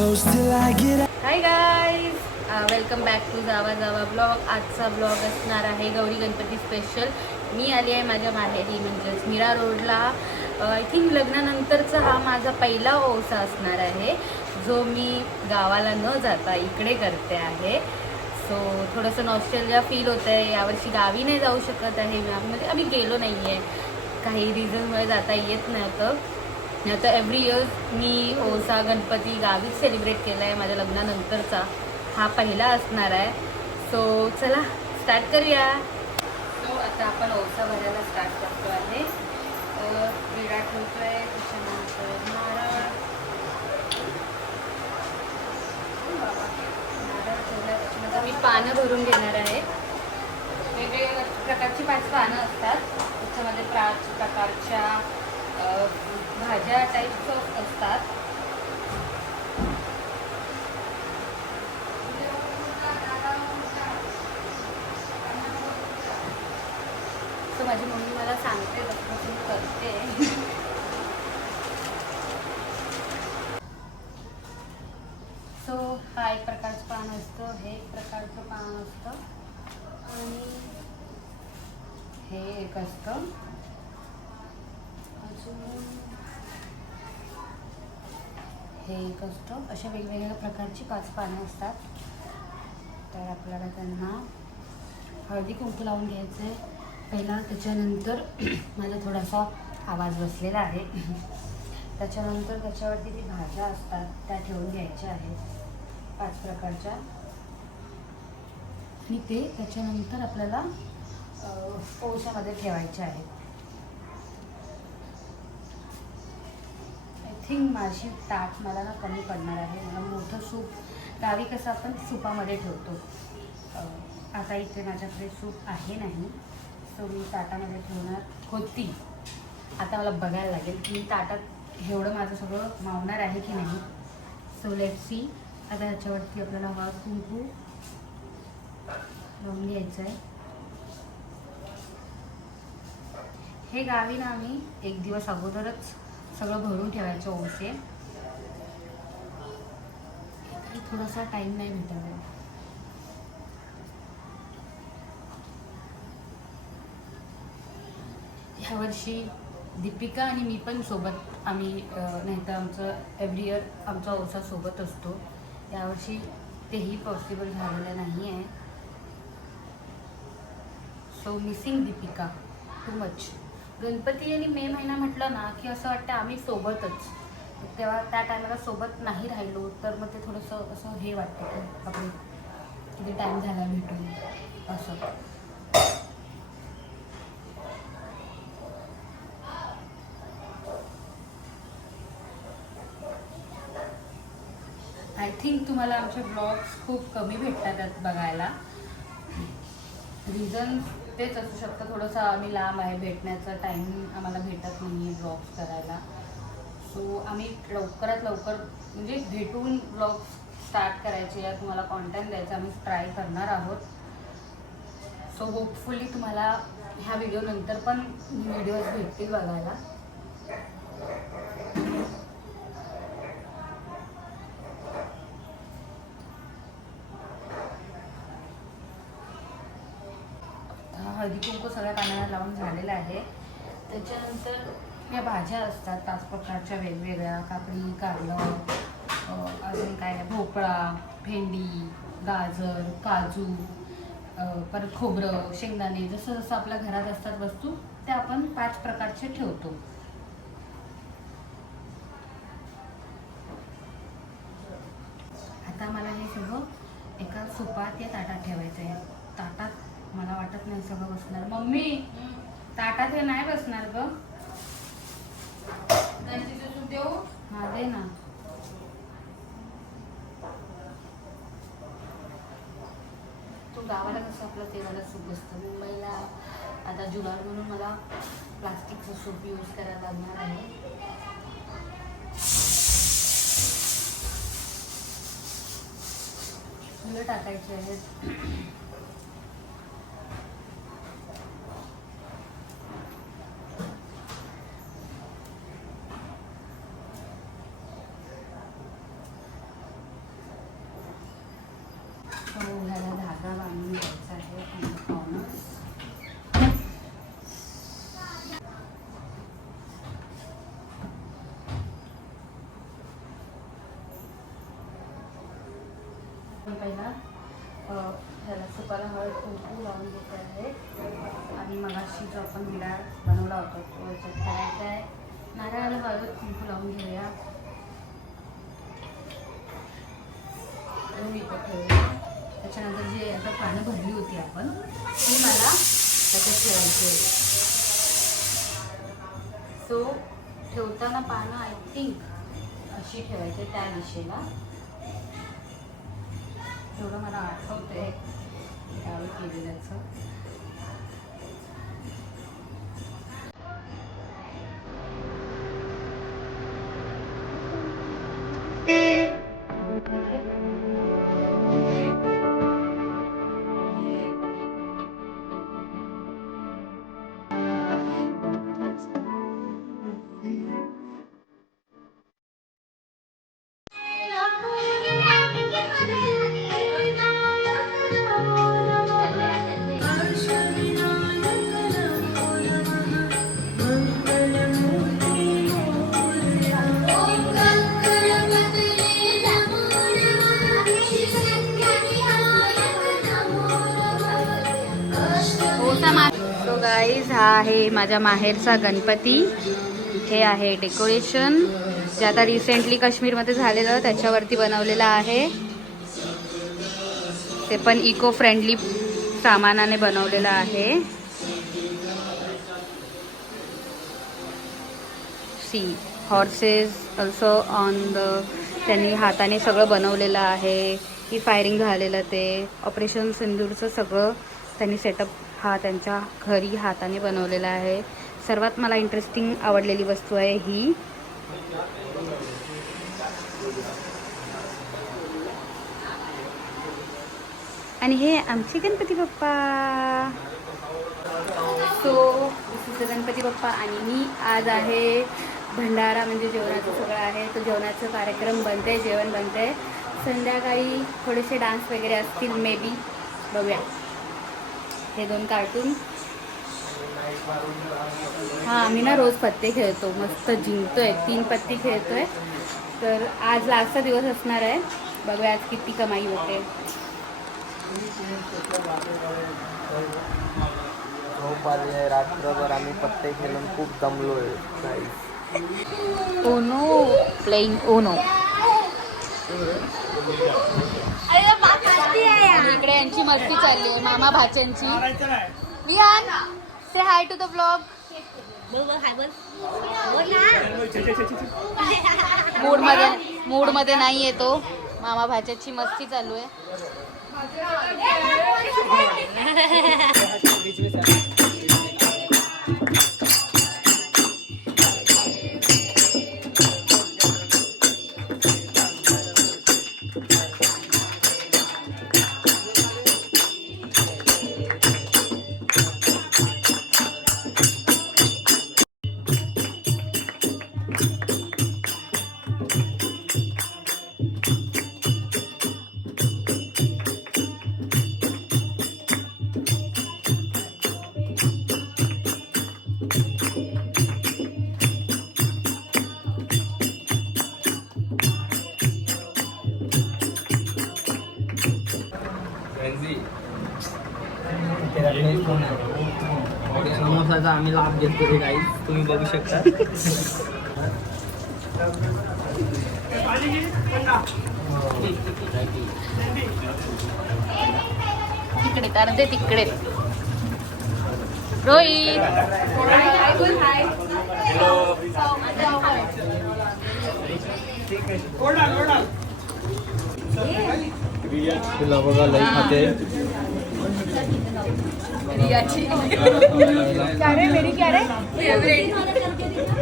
High guys, welcome back to Java Java blog. आजचा blog असणार आहे गौरी गणपती स्पेशल. मी आली आहे माझ्या माहेरी, म्हणजेच मीरा रोडला. आय थिंक लग्नानंतरचा हा माझा पहिला ओवसा असणार आहे, जो मी गावाला न जाता इकडे करते आहे. सो थोडंसं नॉस्टॅल्जिया फील होतं आहे. यावर्षी गावी नाही जाऊ शकत आहे, म्हणजे आम्ही गेलो नाही आहे, काही रिझनमुळे जाता येत नव्हतं. आता एव्हरी इयर मी ओवसा गणपती गावीच सेलिब्रेट केला आहे. माझ्या लग्नानंतरचा हा पहिला असणार आहे. सो चला स्टार्ट करूया. सो आता आपण ओवसा भरायला स्टार्ट करतो आहे. विडा ठेवतो आहे, त्याच्यानंतर नारळ ठेवला. त्याच्यानंतर मी पानं भरून घेणार आहे. वेगवेगळ्या प्रकारची 5 पानं असतात. त्याच्यामध्ये 5 प्रकारच्या भाज्या टाईप्स असतात. सो माझी मम्मी मला सांगते तसं करते. सो हा एक प्रकारचं पान असतं, हे एक प्रकारचं पान असतं आणि हे एक असतं. हे एक असतं. अशा वेगवेगळ्या प्रकारची 5 पानं असतात. तर आपल्याला त्यांना हळदी कुंकू लावून घ्यायचं आहे पहिला. त्याच्यानंतर माझा थोडासा आवाज बसलेला आहे. त्याच्यानंतर त्याच्यावरती जी भाज्या असतात त्या ठेवून घ्यायच्या आहेत 5 प्रकारच्या. आणि ते त्याच्यानंतर आपल्याला ओवशामध्ये ठेवायचे आहेत. आय थिंक माझी ताट मला ना कमी पडणार आहे. मला मोठं सूप, गावी कसं आपण सूपामध्ये ठेवतो, आता इथे माझ्याकडे सूप आहे नाही. सो मी ताटामध्ये ठेवणार होती. आता मला बघायला लागेल की ताटात एवढं माझं सगळं मावणार आहे की नाही. So let's see. आता ह्याच्यावरती आपल्याला हळद कुंकू लावून घ्यायचं आहे. हे गावी ना आम्ही एक दिवस अगोदरच सगळं भरून ठेवायचं ओवसे. थोडासा टाईम नाही भेटत आहे. ह्यावर्षी दीपिका आणि मी पण सोबत, आम्ही नाहीतर आमचं एव्हरी इयर आमचा ओवसा सोबत असतो. यावर्षी तेही पॉसिबल झालेलं नाही आहे. So missing Deepika too much. Ganpati आणि मे महिना म्हटलं ना की असं वाटतं आम्ही सोबतच. तेव्हा त्या टायमाला सोबत नाही राहिलो तर मग ते थोडंसं असं हे वाटतं की आपण किती टाईम झाला भेटून असं. आय थिंक तुम्हाला आमचे ब्लॉग्स खूप कमी भेटतात त्यात बघायला. रिझन तेच असू शकतं, थोडंसं आम्ही लांब आहे, भेटण्याचा टाईम आम्हाला भेटत नाही आहे ब्लॉग्स करायला. सो आम्ही लवकरात लवकर म्हणजे भेटून ब्लॉग्स स्टार्ट करायचे, या तुम्हाला कॉन्टेंट द्यायचा आम्ही ट्राय करणार आहोत. सो होपफुली तुम्हाला ह्या व्हिडिओनंतर पण व्हिडिओज भेटतील बघायला. हळदी कुंकू सगळ्या पानांना लावून झालेलं आहे. त्याच्यानंतर या भाज्या असतात 5 प्रकारच्या वेगवेगळ्या, काकडी, कारलं, अजून काय भोपळा, भेंडी, गाजर, काजू, परत खोबरं, शेंगदाणे, जसं जसं आपल्या घरात असतात वस्तू त्या आपण 5 प्रकारचे ठेवतो. आता मला हे सगळं एका सुपात या ताटात ठेवायचं आहे. ताटात मला वाटत नाही सगळं बसणार. मम्मी, ताटात हे नाही बसणार ग. देऊ? हां दे ना. तो गावाला कसं आपलं तेवाला सूप असतं, मुंबईला आता जुगाड म्हणून मला प्लास्टिकचं सूप यूज करायला लागणार आहे. फुलं टाकायचे आहेत. ह्याला सुपाला हळद कुंकू लावून घेत आहे. आणि मगाशी जो आपण विडा बनवला होता तो याच्यात करायचा आहे. नारळाला हळद कुंकू लावून घेऊया आणि इथं ठेवूया. त्याच्यानंतर जे आता पानं भरली होती आपण ती मला त्याच्यात ठेवायची आहे. सो ठेवताना पानं आय थिंक अशी ठेवायची त्या दिशेला. एवढं मला आठवतंय त्यावेळी केलेल्याचं. सो गाईज हा आहे माझ्या माहेरचा गणपती. हे आहे डेकोरेशन जे आता रिसेंटली काश्मीरमध्ये झालेलं त्याच्यावरती बनवलेलं आहे. ते पण इको फ्रेंडली सामानाने बनवलेलं आहे. C horses also on the. त्यांनी हाताने सगळं बनवलेलं आहे. ही फायरिंग झालेलं ते ऑपरेशन सिंदूरचं सगळं त्यांनी सेटअप हा त्यांच्या घरी हाताने बनवलेला आहे. सर्वात मला इंटरेस्टिंग आवडलेली वस्तू आहे ही. आणि हे आमचे गणपती बाप्पा. सो गणपती बाप्पा आणि मी आज आहे भंडारा म्हणजे जेवणाचं सगळं आहे. तो जेवणाचा कार्यक्रम बनते, जेवण बनते. संध्याकाळी थोडेसे डान्स वगैरे असतील मे बी, बघूया. हे 2 कार्टून. हां आम्ही ना रोज पत्ते खेळतो, मस्त जिंकतोय. 3 पत्ती खेळतोय. तर आज लास्टचा दिवस असणार आहे. बघूया आज किती कमाई होते. झोप आली आहे. रात्रभर आम्ही पत्ते खेळून खूप दमलोय. ओनो प्लेइंग ओनो. इकडे यांची मस्ती चालली आहे मामा भाच्यांची. विहान से हाय टू द ब्लॉग. मूड मध्ये नाही येतो. मामा भाच्याची मस्ती चालू आहे. समोसाचा आम्ही लाभ घेतो गाईज, तुम्ही बघू शकता. तिकडे अर्धे तिकडे. रोहित तुला बघा लई खाते. क्या रे मेरी क्या रे फेवरेट.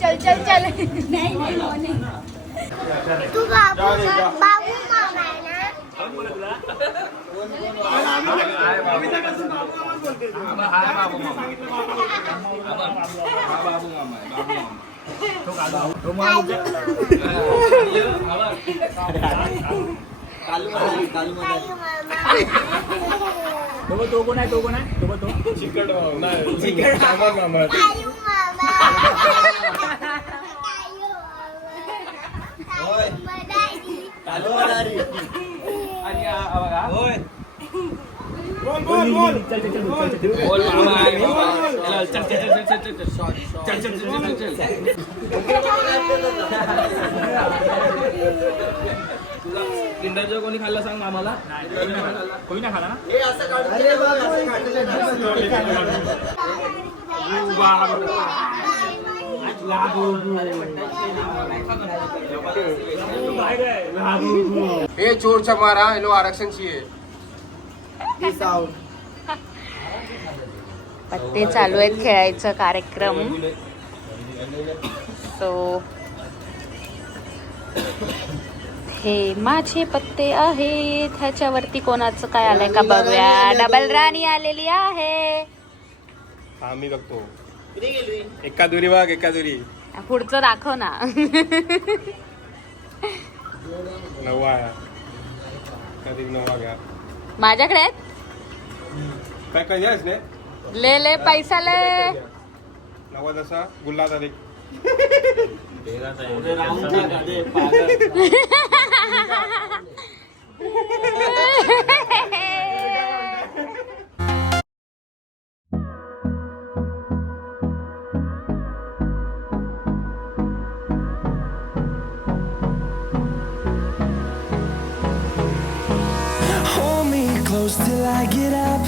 चल चल चल. नहीं तू बाबू बाबू मामा आहे ना. तो कोण आहे? तो कोण आहे? तो चिकट मामा. बोल मामा आहे बाबा. चल चल चल चल चल चल चल चल चल चल. तुला किंडर जॉय कोणी खाल्ला सांग मामाला. कोणी नाही खाला ना. हे चोर चमारा हे लोग आरक्षण चाहिए. पत्ते चालू आहेत खेळायचं कार्यक्रम. सो हे माझे पत्ते आहेत. ह्याच्यावरती कोणाचं काय आलंय का बघूया. डबल राणी आलेली आहे. हा मी बघतो. एका दुरी बघ एका दुरी. पुढचं दाखव ना. नवा कधी नवा घ्या. माझ्याकडे आहेत. काय काय द्यायच नाही. ले पैसा ले. नवा जसा गुल्ला झाले. Hold me close till I get up.